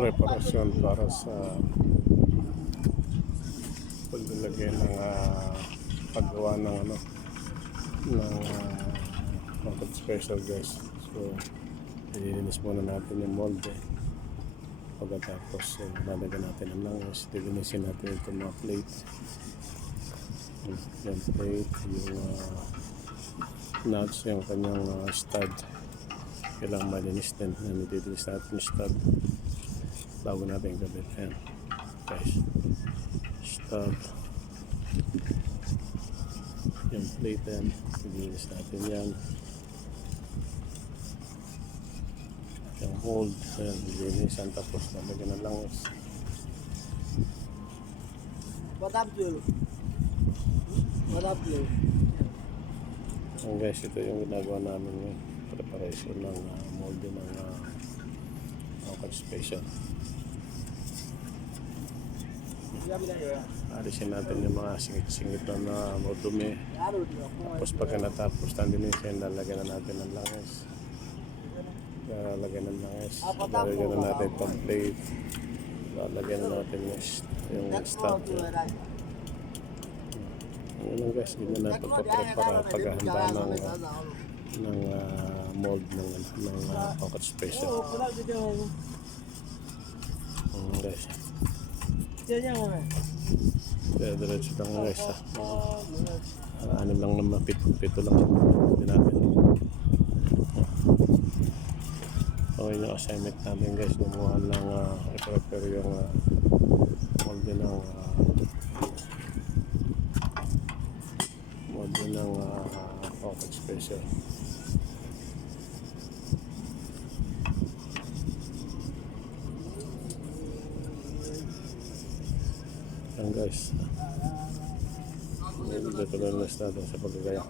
Preparasyon para sa paglagay ng paggawa ng ng special guys. So ililinis muna natin yung molde. Pagkatapos lalagyan natin ang langis, lilinisin natin itong mga plate, yung plate, yung nuts, yung kanyang stud. Kailangan malinis din. Nililinis natin yung stud bago natin gabit. Ayan guys, stud, yung plate yan, nililinis natin yan. Yung mold, ayan, nililinisan, tapos nalagyan ng langis. What up, Joel? What up, Joel? Ayan guys, ito yung ginagawa namin ngayon. Preparation ng molde ng Rocket Special. Alisin natin yung mga singit-singit na madumi. Tapos pagka natapos ng linisin, lalagyan na natin ng langis. Lalagyan ng langis. Lalagyan na natin itong plate. Lalagyan na natin yung stud. Ngayon guys, ganyan na pagpaprepara paghahanda ng mold ng Rocket Special. Guys, kaya diretso lang guys, ano lang naman, pito lang hindi natin. Okay yung assignment natin guys, gumawa ng i-prepare yung molde ng Rocket Special. Yan guys, dito lang natin sa paggagaya.